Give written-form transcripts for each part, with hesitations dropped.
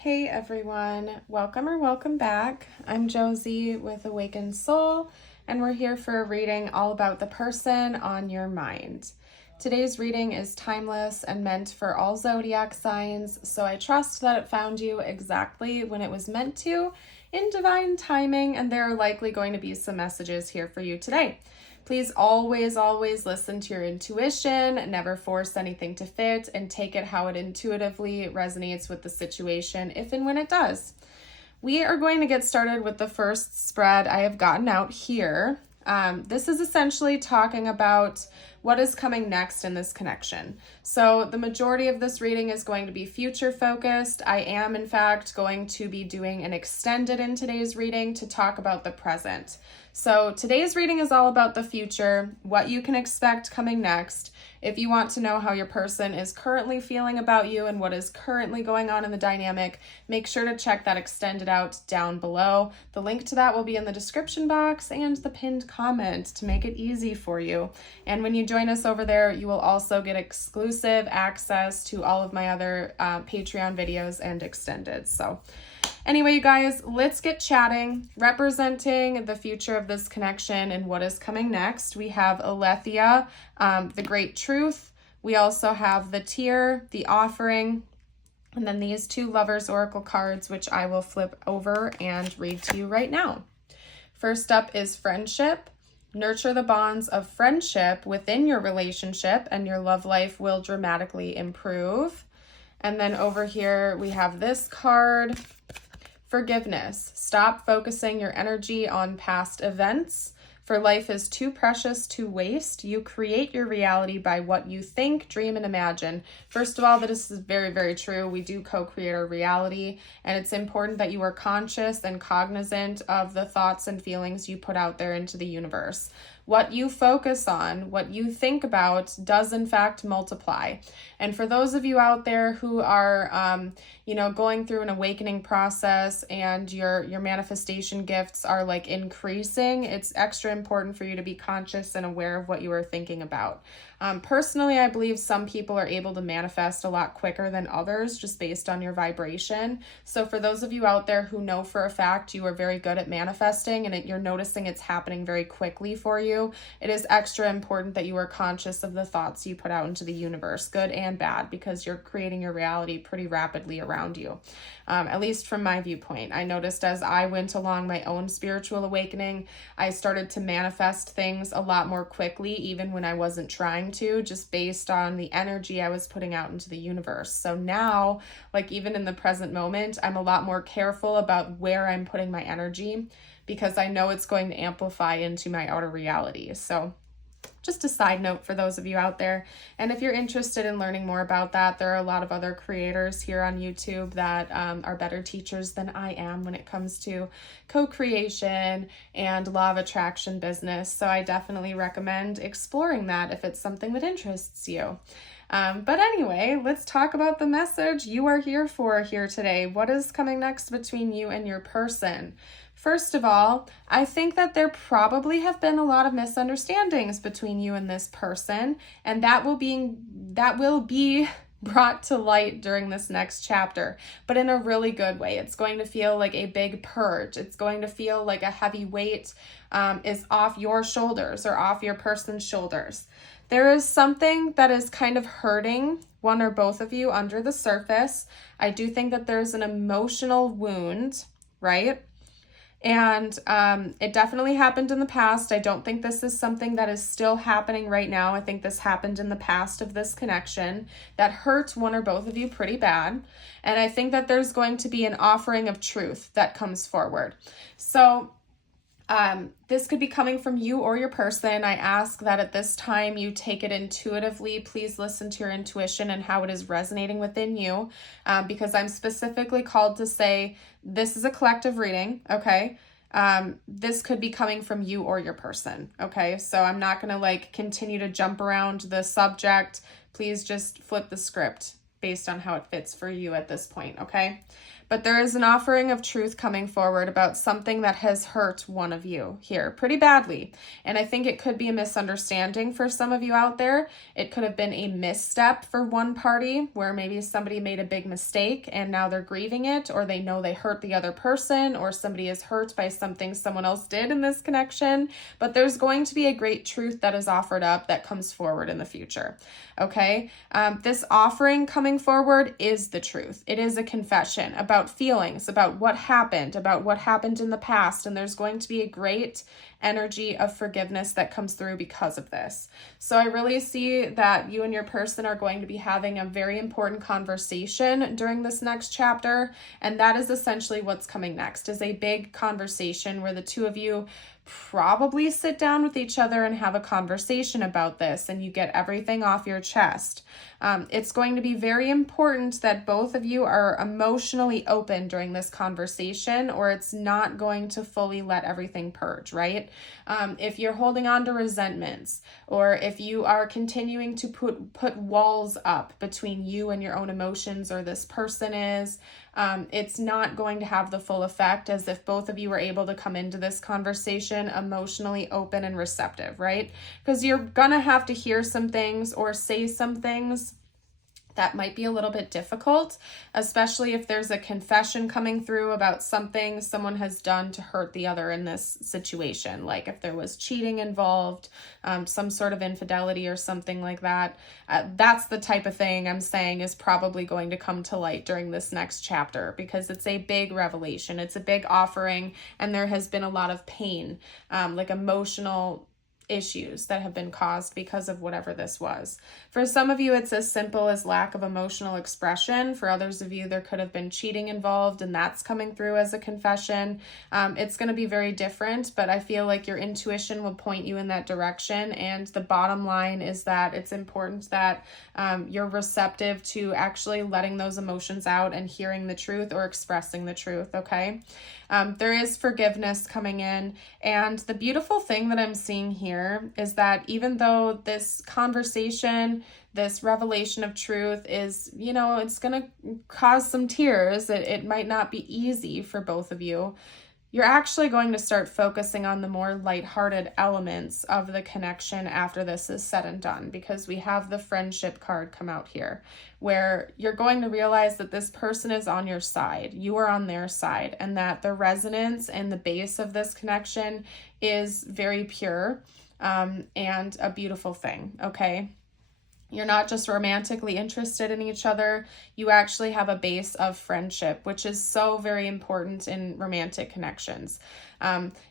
Hey everyone, welcome or welcome back. I'm Josie with Awakened Soul, and we're here for a reading all about the person on your mind. Today's reading is timeless and meant for all zodiac signs, so I trust that it found you exactly when it was meant to, in divine timing, and there are likely going to be some messages here for you today. Please always listen to your intuition, never force anything to fit, and take it how it intuitively resonates with the situation, if and when it does. We are going to get started with the first spread I have gotten out here. This is essentially talking about what is coming next in this connection. So the majority of this reading is going to be future focused. I am, in fact, going to be doing an extended in today's reading to talk about the present. So today's reading is all about the future, what you can expect coming next. If you want to know how your person is currently feeling about you and what is currently going on in the dynamic, make sure to check that extended out down below. The link to that will be in the description box and the pinned comment to make it easy for you. And when you join us over there, you will also get exclusive access to all of my other Patreon videos and extended. So anyway, you guys, let's get chatting. Representing the future of this connection and what is coming next, we have Aletheia, the Great Truth. We also have the Tear, the Offering, and then these two Lovers Oracle cards, which I will flip over and read to you right now. First up is Friendship. Nurture the bonds of friendship within your relationship, and your love life will dramatically improve. And then over here, we have this card. Forgiveness. Stop focusing your energy on past events, for life is too precious to waste. You create your reality by what you think, dream, and imagine. First of all, this is very true. We do co-create our reality, and it's important that you are conscious and cognizant of the thoughts and feelings you put out there into the universe. What you focus on, what you think about, does in fact multiply. And for those of you out there who are, going through an awakening process and your manifestation gifts are like increasing, it's extra important for you to be conscious and aware of what you are thinking about. Personally, I believe some people are able to manifest a lot quicker than others just based on your vibration. So for those of you out there who know for a fact you are very good at manifesting and you're noticing it's happening very quickly for you, it is extra important that you are conscious of the thoughts you put out into the universe, good and bad, because you're creating your reality pretty rapidly around you. At least from my viewpoint. I noticed as I went along my own spiritual awakening, I started to manifest things a lot more quickly, even when I wasn't trying to, just based on the energy I was putting out into the universe. So now, like even in the present moment, I'm a lot more careful about where I'm putting my energy because I know it's going to amplify into my outer reality. So just a side note for those of you out there. And if you're interested in learning more about that, there are a lot of other creators here on YouTube that are better teachers than I am when it comes to co-creation and law of attraction business. So I definitely recommend exploring that if it's something that interests you. But anyway, let's talk about the message you are here for here today. What is coming next between you and your person? First of all, I think that there probably have been a lot of misunderstandings between you and this person, and that will be brought to light during this next chapter, but in a really good way. It's going to feel like a big purge. It's going to feel like a heavy weight is off your shoulders or off your person's shoulders. There is something that is kind of hurting one or both of you under the surface. I do think that there's an emotional wound, right? And it definitely happened in the past. I don't think this is something that is still happening right now. I think this happened in the past of this connection that hurt one or both of you pretty bad. And I think that there's going to be an offering of truth that comes forward. So this could be coming from you or your person. I ask that at this time you take it intuitively. Please listen to your intuition and how it is resonating within you, because I'm specifically called to say this is a collective reading, okay? This could be coming from you or your person, okay? So I'm not going to continue to jump around the subject. Please just flip the script. based on how it fits for you at this point, okay? But there is an offering of truth coming forward about something that has hurt one of you here pretty badly. And I think it could be a misunderstanding for some of you out there. It could have been a misstep for one party where maybe somebody made a big mistake and now they're grieving it, or they know they hurt the other person, or somebody is hurt by something someone else did in this connection. But there's going to be a great truth that is offered up that comes forward in the future. Okay? This offering coming forward is the truth. It is a confession about feelings, about what happened in the past, and there's going to be a great energy of forgiveness that comes through because of this. So I really see that you and your person are going to be having a very important conversation during this next chapter, and that is essentially what's coming next, is a big conversation where the two of you probably sit down with each other and have a conversation about this, and you get everything off your chest. It's going to be very important that both of you are emotionally open during this conversation, or it's not going to fully let everything purge, right? If you're holding on to resentments, or if you are continuing to put walls up between you and your own emotions, or this person is, it's not going to have the full effect as if both of you were able to come into this conversation emotionally open and receptive, right? Because you're gonna have to hear some things or say some things that might be a little bit difficult, especially if there's a confession coming through about something someone has done to hurt the other in this situation. Like if there was cheating involved, some sort of infidelity or something like that. That's the type of thing I'm saying is probably going to come to light during this next chapter, because it's a big revelation. It's a big offering, and there has been a lot of pain, like emotional issues that have been caused because of whatever this was. For some of you, it's as simple as lack of emotional expression. For others of you, there could have been cheating involved, and that's coming through as a confession. It's going to be very different, but I feel like your intuition will point you in that direction. And the bottom line is that it's important that you're receptive to actually letting those emotions out and hearing the truth or expressing the truth, okay? There is forgiveness coming in, and the beautiful thing that I'm seeing here is that even though this conversation, this revelation of truth is, it's going to cause some tears, it might not be easy for both of you, you're actually going to start focusing on the more lighthearted elements of the connection after this is said and done, because we have the friendship card come out here, where you're going to realize that this person is on your side, you are on their side, and that the resonance and the base of this connection is very pure, and a beautiful thing, okay? You're not just romantically interested in each other. You actually have a base of friendship, which is so very important in romantic connections.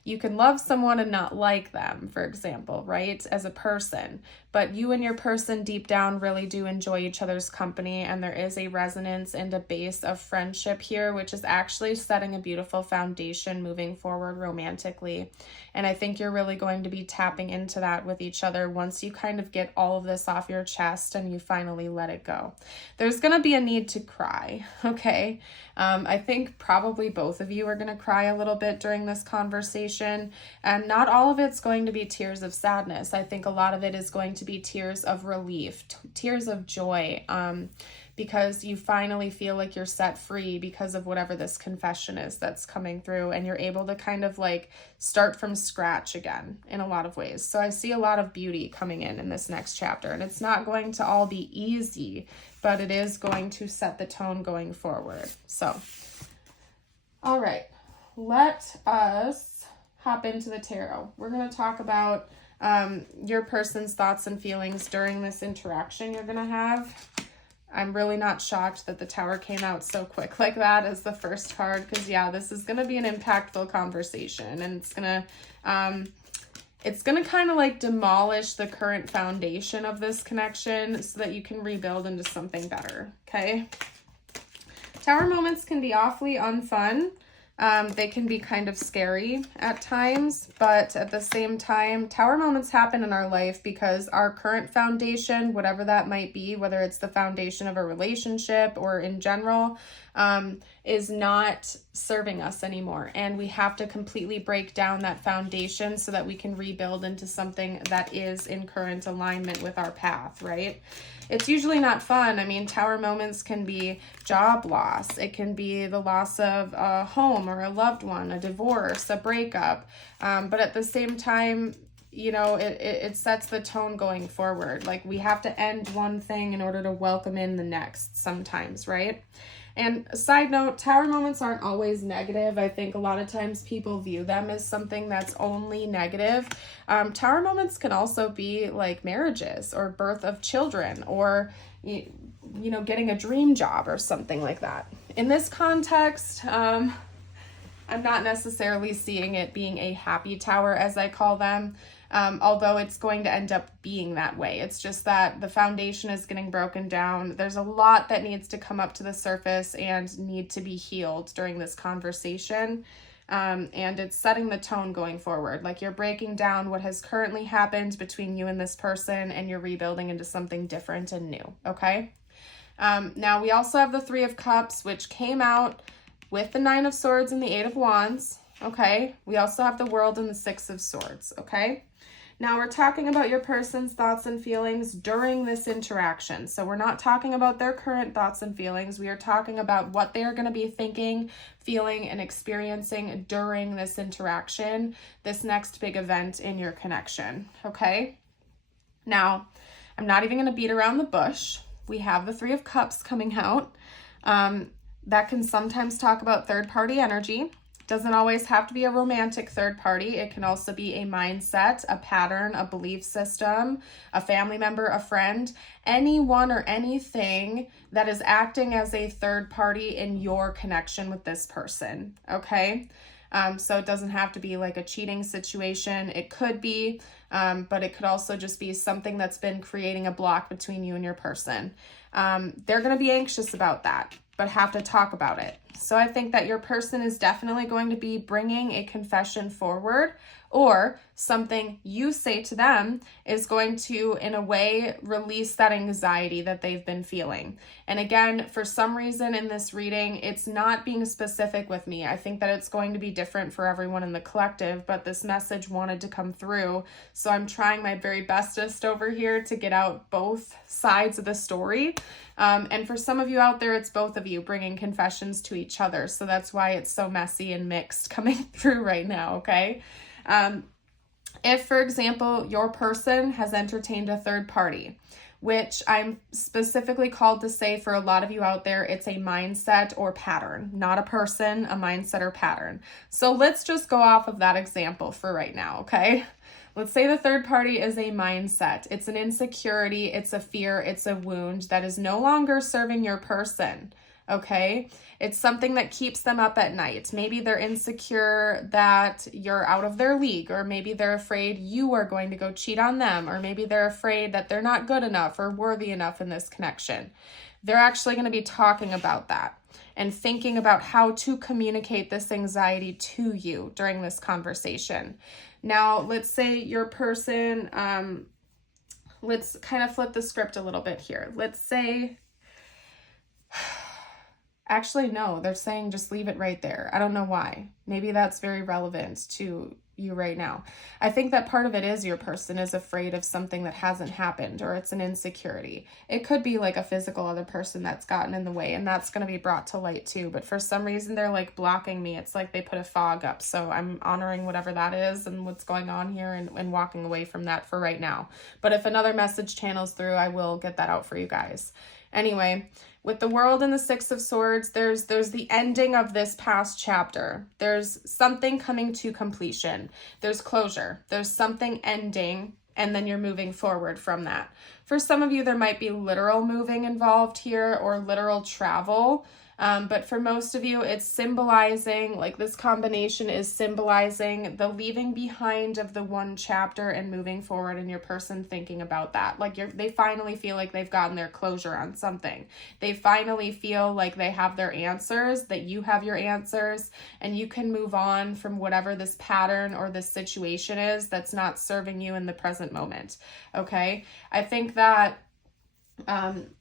You can love someone and not like them, for example, right, as a person. But you and your person deep down really do enjoy each other's company, and there is a resonance and a base of friendship here, which is actually setting a beautiful foundation moving forward romantically. And I think you're really going to be tapping into that with each other once you kind of get all of this off your chest and you finally let it go. There's going to be a need to cry, okay? I think probably both of you are going to cry a little bit during this conversation, and not all of it's going to be tears of sadness. I think a lot of it is going to be tears of relief, tears of joy, because you finally feel like you're set free because of whatever this confession is that's coming through, and you're able to kind of like start from scratch again in a lot of ways. So I see a lot of beauty coming in this next chapter, and it's not going to all be easy, but it is going to set the tone going forward. So, all right, let us hop into the tarot. We're going to talk about your person's thoughts and feelings during this interaction you're going to have. I'm really not shocked that the Tower came out so quick like that as the first card, because yeah, this is going to be an impactful conversation, and it's going to kind of like demolish the current foundation of this connection so that you can rebuild into something better, okay? Tower moments can be awfully unfun. They can be kind of scary at times, but at the same time, Tower moments happen in our life because our current foundation, whatever that might be, whether it's the foundation of a relationship or in general, is not serving us anymore. And we have to completely break down that foundation so that we can rebuild into something that is in current alignment with our path, right? it's usually not fun. I mean, tower moments can be job loss. It can be the loss of a home or a loved one, a divorce, a breakup. But at the same time, you know, it sets the tone going forward. Like, we have to end one thing in order to welcome in the next sometimes, right? And side note, tower moments aren't always negative. I think a lot of times people view them as something that's only negative. Tower moments can also be like marriages or birth of children or, you know, getting a dream job or something like that. In this context, I'm not necessarily seeing it being a happy tower, as I call them. Although it's going to end up being that way. It's just that the foundation is getting broken down. There's a lot that needs to come up to the surface and need to be healed during this conversation. And it's setting the tone going forward. Like, you're breaking down what has currently happened between you and this person, and you're rebuilding into something different and new, okay? Now, we also have the Three of Cups, which came out with the Nine of Swords and the Eight of Wands, okay? We also have the World and the Six of Swords, okay? Now, we're talking about your person's thoughts and feelings during this interaction. So we're not talking about their current thoughts and feelings. We are talking about what they are going to be thinking, feeling, and experiencing during this interaction, this next big event in your connection, okay? Now, I'm not even going to beat around the bush. We have the Three of Cups coming out. That can sometimes talk about third-party energy. Doesn't always have to be a romantic third party. It can also be a mindset, a pattern, a belief system, a family member, a friend, anyone or anything that is acting as a third party in your connection with this person, okay? So it doesn't have to be like a cheating situation. It could be, but it could also just be something that's been creating a block between you and your person. They're going to be anxious about that, but have to talk about it. So I think that your person is definitely going to be bringing a confession forward, or something you say to them is going to, in a way, release that anxiety that they've been feeling. And again, for some reason in this reading, it's not being specific with me. I think that it's going to be different for everyone in the collective, but this message wanted to come through. So I'm trying my very bestest over here to get out both sides of the story. And for some of you out there, it's both of you bringing confessions to each other. So that's why it's so messy and mixed coming through right now, okay? If, for example, your person has entertained a third party, which I'm specifically called to say for a lot of you out there, it's a mindset or pattern, not a person, a mindset or pattern. So let's just go off of that example for right now, okay? Let's say the third party is a mindset. It's an insecurity, it's a fear, it's a wound that is no longer serving your person, okay? It's something that keeps them up at night. Maybe they're insecure that you're out of their league, or maybe they're afraid you are going to go cheat on them, or maybe they're afraid that they're not good enough or worthy enough in this connection. They're actually going to be talking about that and thinking about how to communicate this anxiety to you during this conversation. Now, let's say your person, let's kind of flip the script a little bit here. Let's say, actually, no, they're saying just leave it right there. I don't know why. Maybe that's very relevant to you right now. I think that part of it is your person is afraid of something that hasn't happened, or it's an insecurity. It could be like a physical other person that's gotten in the way, and that's going to be brought to light too. But for some reason, they're like blocking me. It's like they put a fog up. So I'm honoring whatever that is and what's going on here, and walking away from that for right now. But if another message channels through, I will get that out for you guys. Anyway, with the World and the Six of Swords, there's the ending of this past chapter. There's something coming to completion. There's closure. There's something ending, and then you're moving forward from that. For some of you, there might be literal moving involved here, or literal travel. But for most of you, it's symbolizing, like this combination is symbolizing the leaving behind of the one chapter and moving forward, and your person thinking about that. Like they finally feel like they've gotten their closure on something. They finally feel like they have their answers, that you have your answers, and you can move on from whatever this pattern or this situation is that's not serving you in the present moment. Okay? I think that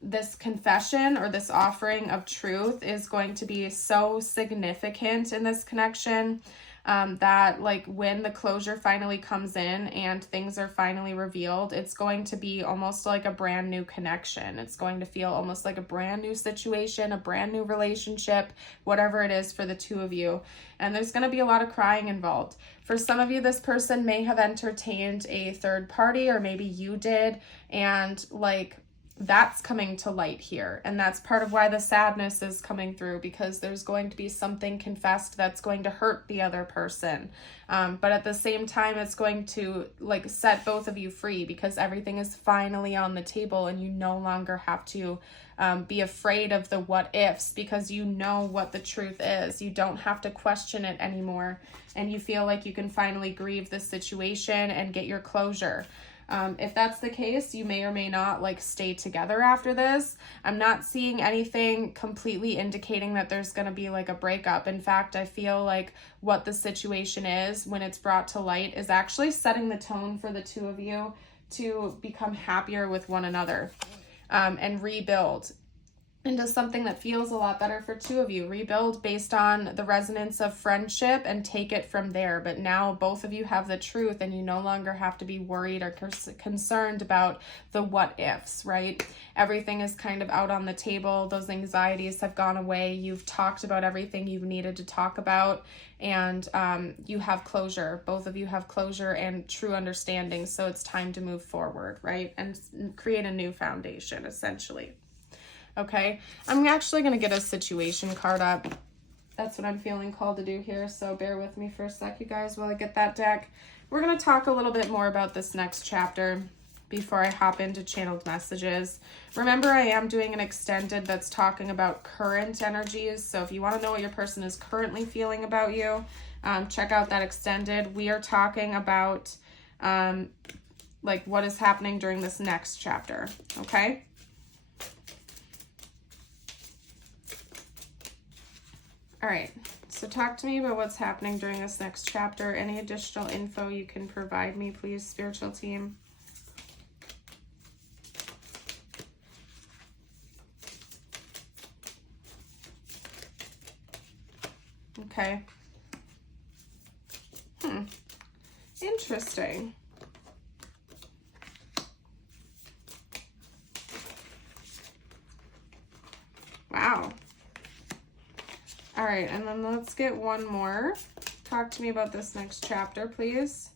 this confession or this offering of truth is going to be so significant in this connection. that like when the closure finally comes in and things are finally revealed, it's going to be almost like a brand new connection. It's going to feel almost like a brand new situation, a brand new relationship, whatever it is for the two of you. And there's going to be a lot of crying involved. For some of you, this person may have entertained a third party, or maybe you did, and like that's coming to light here. And that's part of why the sadness is coming through, because there's going to be something confessed that's going to hurt the other person. But at the same time, it's going to like set both of you free, because everything is finally on the table and you no longer have to be afraid of the what ifs, because you know what the truth is. You don't have to question it anymore. And you feel like you can finally grieve the situation and get your closure. If that's the case, you may or may not like stay together after this. I'm not seeing anything completely indicating that there's going to be like a breakup. In fact, I feel like what the situation is when it's brought to light is actually setting the tone for the two of you to become happier with one another, and rebuild into something that feels a lot better for two of you. Rebuild based on the resonance of friendship and take it from there. But now both of you have the truth, and you no longer have to be worried or concerned about the what ifs, right? Everything is kind of out on the table. Those anxieties have gone away. You've talked about everything you've needed to talk about, and you have closure. Both of you have closure and true understanding. So it's time to move forward, right? And create a new foundation, essentially. Okay, I'm actually going to get a situation card up. That's what I'm feeling called to do here, so bear with me for a sec, you guys, while I get that deck. We're going to talk a little bit more about this next chapter before I hop into channeled messages. Remember, I am doing an extended that's talking about current energies, so if you want to know what your person is currently feeling about you, check out that extended. We are talking about like what is happening during this next chapter, okay? All right, so talk to me about what's happening during this next chapter. Any additional info you can provide me, please, spiritual team. Okay. Interesting. Wow. All right, and then let's get one more. Talk to me about this next chapter, please.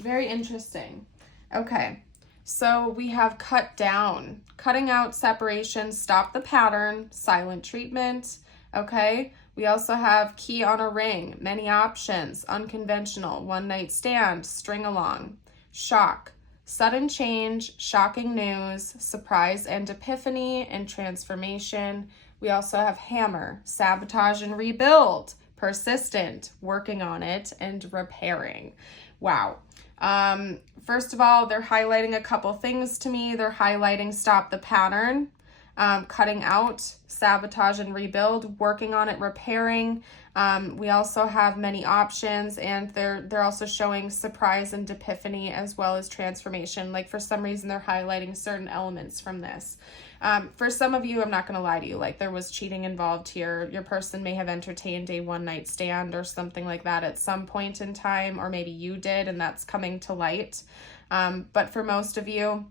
Very interesting. Okay, so we have cut down, cutting out, separation, stop the pattern, silent treatment. Okay, we also have key on a ring, many options, unconventional, one night stand, string along, shock, sudden change, shocking news, surprise and epiphany, and transformation. We also have hammer, sabotage and rebuild, persistent, working on it, and repairing. Wow. First of all, they're highlighting a couple things to me. They're highlighting stop the pattern, cutting out, sabotage and rebuild, working on it, repairing. We also have many options, and they're also showing surprise and epiphany as well as transformation. Like for some reason, they're highlighting certain elements from this. For some of you, I'm not going to lie to you, like there was cheating involved here. Your person may have entertained a one-night stand or something like that at some point in time, or maybe you did, and that's coming to light. But for most of you,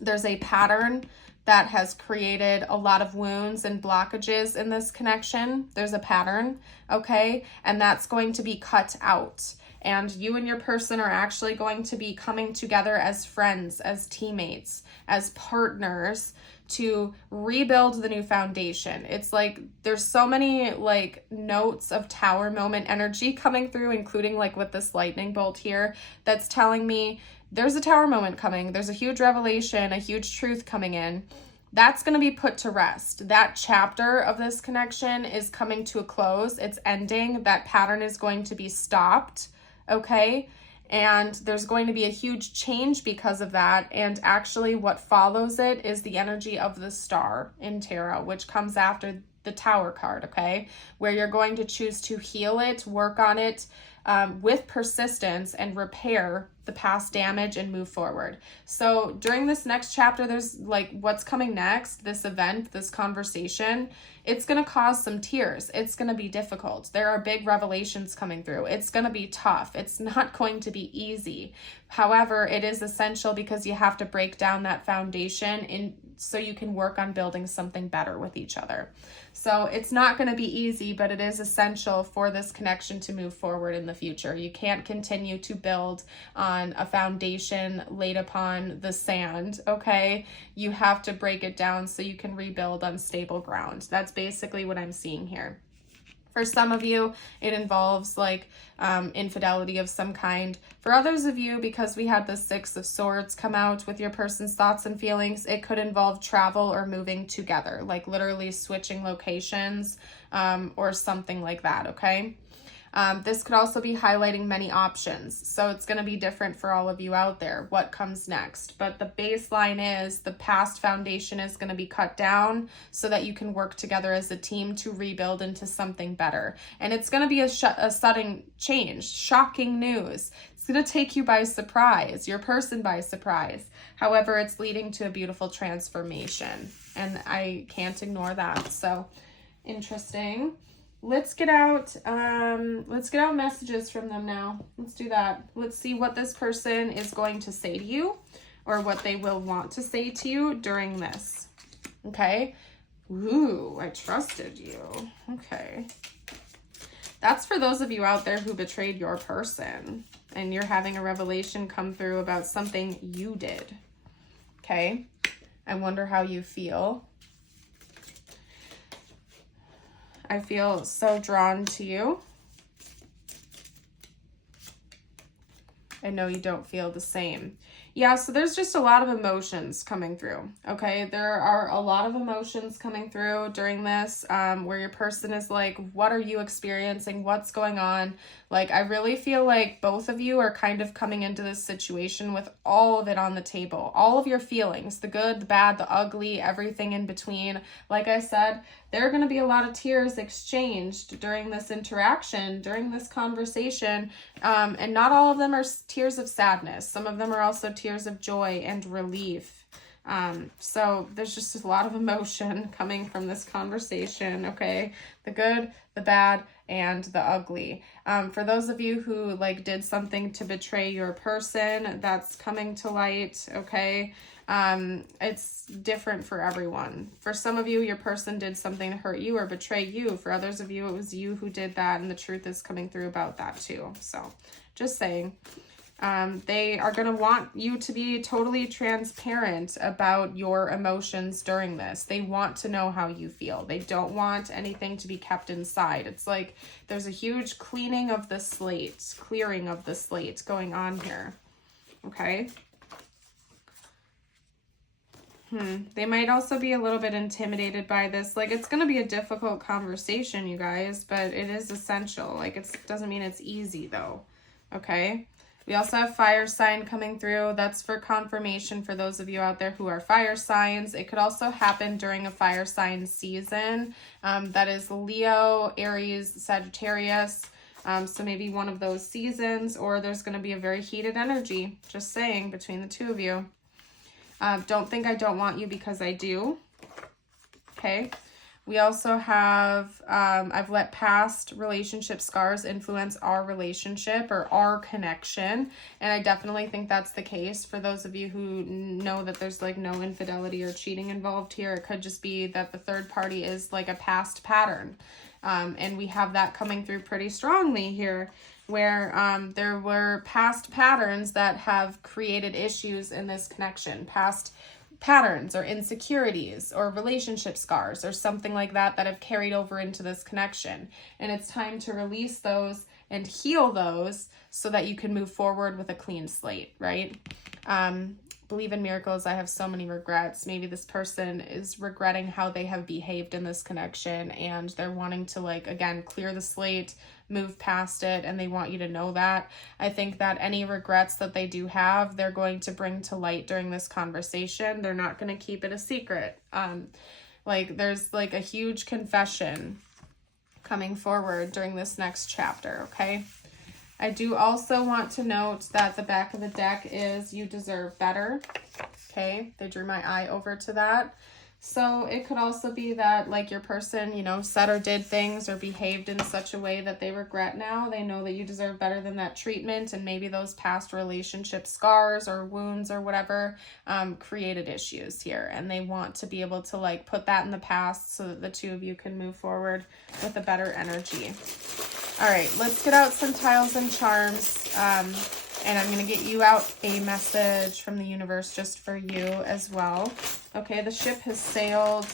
there's a pattern that has created a lot of wounds and blockages in this connection. There's a pattern, okay? And that's going to be cut out. And you and your person are actually going to be coming together as friends, as teammates, as partners to rebuild the new foundation. It's like there's so many like notes of tower moment energy coming through, including like with this lightning bolt here, that's telling me there's a tower moment coming. There's a huge revelation, a huge truth coming in. That's going to be put to rest. That chapter of this connection is coming to a close. It's ending. That pattern is going to be stopped. Okay. And there's going to be a huge change because of that. And actually what follows it is the energy of the star in tarot, which comes after the tower card. Okay. Where you're going to choose to heal it, work on it, with persistence and repair the past damage and move forward. So during this next chapter, there's like what's coming next, this event, this conversation It's going to cause some tears. It's going to be difficult. There are big revelations coming through. It's going to be tough. It's not going to be easy. However, it is essential because you have to break down that foundation so you can work on building something better with each other. So it's not going to be easy, but it is essential for this connection to move forward in the future. You can't continue to build on a foundation laid upon the sand, okay? You have to break it down so you can rebuild on stable ground. That's basically what I'm seeing here. For some of you, it involves like infidelity of some kind. For others of you, because we had the Six of Swords come out with your person's thoughts and feelings, it could involve travel or moving together, like literally switching locations or something like that, okay? This could also be highlighting many options. So it's going to be different for all of you out there, what comes next. But the baseline is the past foundation is going to be cut down so that you can work together as a team to rebuild into something better. And it's going to be a sudden change, shocking news. It's going to take you by surprise, your person by surprise. However, it's leading to a beautiful transformation. And I can't ignore that. So interesting. Let's get out messages from them now. Let's do that. Let's see what this person is going to say to you or what they will want to say to you during this. Okay. Ooh, I trusted you. Okay. That's for those of you out there who betrayed your person and you're having a revelation come through about something you did. Okay. I wonder how you feel. I feel so drawn to you. I know you don't feel the same. Yeah, so there's just a lot of emotions coming through, okay? There are a lot of emotions coming through during this where your person is like, what are you experiencing? What's going on? Like, I really feel like both of you are kind of coming into this situation with all of it on the table. All of your feelings, the good, the bad, the ugly, everything in between. Like I said, there are going to be a lot of tears exchanged during this interaction, during this conversation. And not all of them are tears of sadness. Some of them are also tears of joy and relief. So there's just a lot of emotion coming from this conversation, okay? The good, the bad, and the ugly. For those of you who like did something to betray your person, that's coming to light, okay? It's different for everyone. For some of you, your person did something to hurt you or betray you. For others of you, it was you who did that, and the truth is coming through about that too. So just saying. They are going to want you to be totally transparent about your emotions during this. They want to know how you feel. They don't want anything to be kept inside. It's like there's a huge cleaning of the slate, clearing of the slate going on here. Okay. They might also be a little bit intimidated by this. Like, it's going to be a difficult conversation, you guys, but it is essential. Like, it doesn't mean it's easy, though. Okay. We also have fire sign coming through. That's for confirmation for those of you out there who are fire signs. It could also happen during a fire sign season. That is Leo, Aries, Sagittarius. So maybe one of those seasons, or there's going to be a very heated energy, just saying, between the two of you. Don't think I don't want you because I do. Okay. We also have, I've let past relationship scars influence our relationship or our connection. And I definitely think that's the case for those of you who know that there's like no infidelity or cheating involved here. It could just be that the third party is like a past pattern. And we have that coming through pretty strongly here, where there were past patterns that have created issues in this connection, past patterns or insecurities or relationship scars or something like that that have carried over into this connection. And it's time to release those and heal those so that you can move forward with a clean slate, right? Believe in miracles. I have so many regrets. Maybe this person is regretting how they have behaved in this connection and they're wanting to, like, again, clear the slate, move past it, and they want you to know that. I think that any regrets that they do have, they're going to bring to light during this conversation. They're not going to keep it a secret. Like, there's like a huge confession coming forward during this next chapter, okay? I do also want to note that the back of the deck is you deserve better. Okay, they drew my eye over to that. So it could also be that like your person, you know, said or did things or behaved in such a way that they regret now. They know that you deserve better than that treatment, and maybe those past relationship scars or wounds or whatever created issues here, and they want to be able to like put that in the past so that the two of you can move forward with a better energy. All right, let's get out some tiles and charms. And I'm going to get you out a message from the universe just for you as well. Okay, the ship has sailed.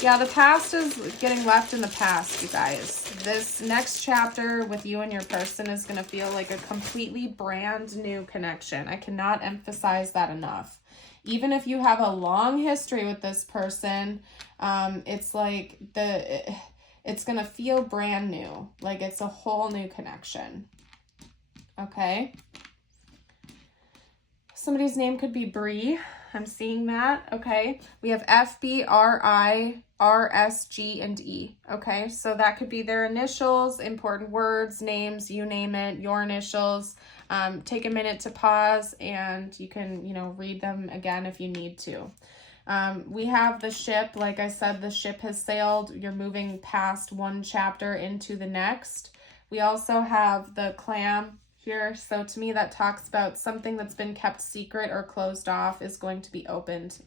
Yeah, the past is getting left in the past, you guys. This next chapter with you and your person is going to feel like a completely brand new connection. I cannot emphasize that enough. Even if you have a long history with this person, it's like it's going to feel brand new. Like it's a whole new connection. Okay. Somebody's name could be Bree. I'm seeing that. Okay. We have F, B, R, I, R, S, G, and E. Okay. So that could be their initials, important words, names, you name it, your initials. Take a minute to pause and you can, you know, read them again if you need to. We have the ship. Like I said, the ship has sailed. You're moving past one chapter into the next. We also have the clam here. So to me, that talks about something that's been kept secret or closed off is going to be opened.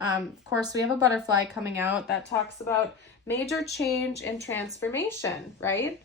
Of course, we have a butterfly coming out that talks about major change and transformation, right?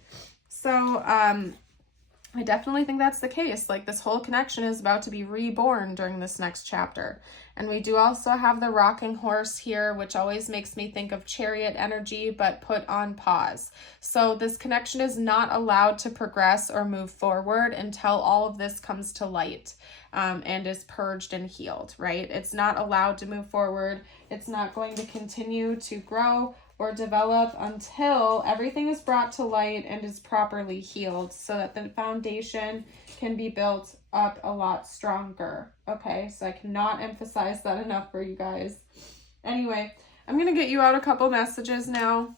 So I definitely think that's the case. Like this whole connection is about to be reborn during this next chapter. And we do also have the rocking horse here, which always makes me think of chariot energy, but put on pause. So this connection is not allowed to progress or move forward until all of this comes to light and is purged and healed, right? It's not allowed to move forward. It's not going to continue to grow or develop until everything is brought to light and is properly healed so that the foundation can be built up a lot stronger. Okay, so I cannot emphasize that enough for you guys. Anyway, I'm going to get you out a couple messages now.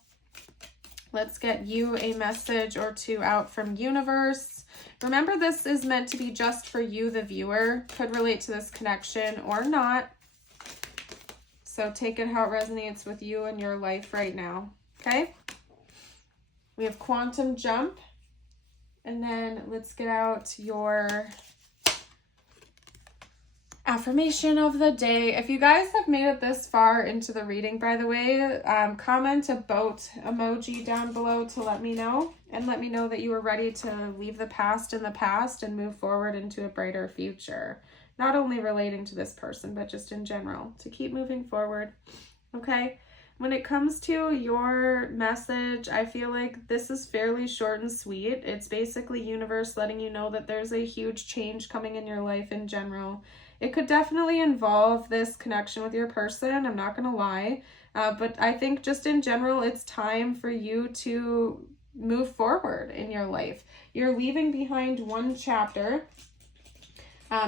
Let's get you a message or two out from universe. Remember, this is meant to be just for you, the viewer. Could relate to this connection or not. So take it how it resonates with you and your life right now, okay? We have quantum jump. And then let's get out your affirmation of the day. If you guys have made it this far into the reading, by the way, comment a boat emoji down below to let me know. And let me know that you are ready to leave the past in the past and move forward into a brighter future. Not only relating to this person, but just in general, to keep moving forward, okay? When it comes to your message, I feel like this is fairly short and sweet. It's basically universe letting you know that there's a huge change coming in your life in general. It could definitely involve this connection with your person, I'm not gonna lie, but I think just in general, it's time for you to move forward in your life. You're leaving behind one chapter,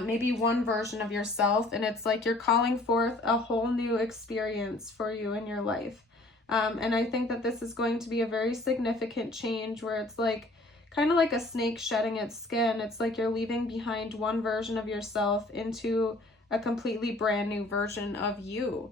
maybe one version of yourself, and it's like you're calling forth a whole new experience for you in your life. And I think that this is going to be a very significant change where it's like kind of like a snake shedding its skin. It's like you're leaving behind one version of yourself into a completely brand new version of you,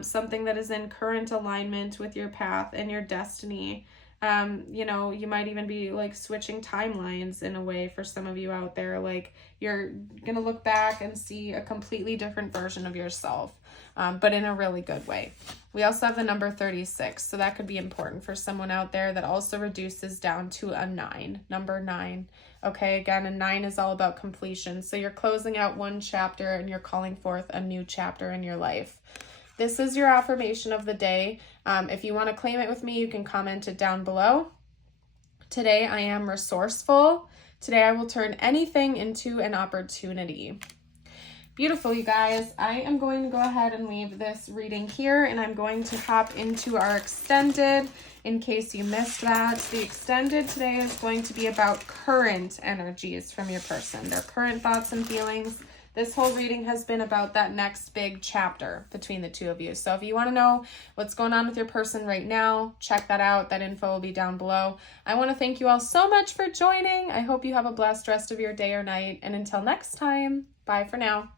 something that is in current alignment with your path and your destiny. You know, you might even be like switching timelines in a way for some of you out there. Like you're gonna look back and see a completely different version of yourself, but in a really good way. We also have the number 36, so that could be important for someone out there. That also reduces down to a 9, number 9. Okay, again, a 9 is all about completion. So you're closing out one chapter and you're calling forth a new chapter in your life. This is your affirmation of the day. If you want to claim it with me, you can comment it down below. Today, I am resourceful. Today, I will turn anything into an opportunity. Beautiful, you guys. I am going to go ahead and leave this reading here, and I'm going to hop into our extended in case you missed that. The extended today is going to be about current energies from your person, their current thoughts and feelings. This whole reading has been about that next big chapter between the two of you. So if you want to know what's going on with your person right now, check that out. That info will be down below. I want to thank you all so much for joining. I hope you have a blessed rest of your day or night. And until next time, bye for now.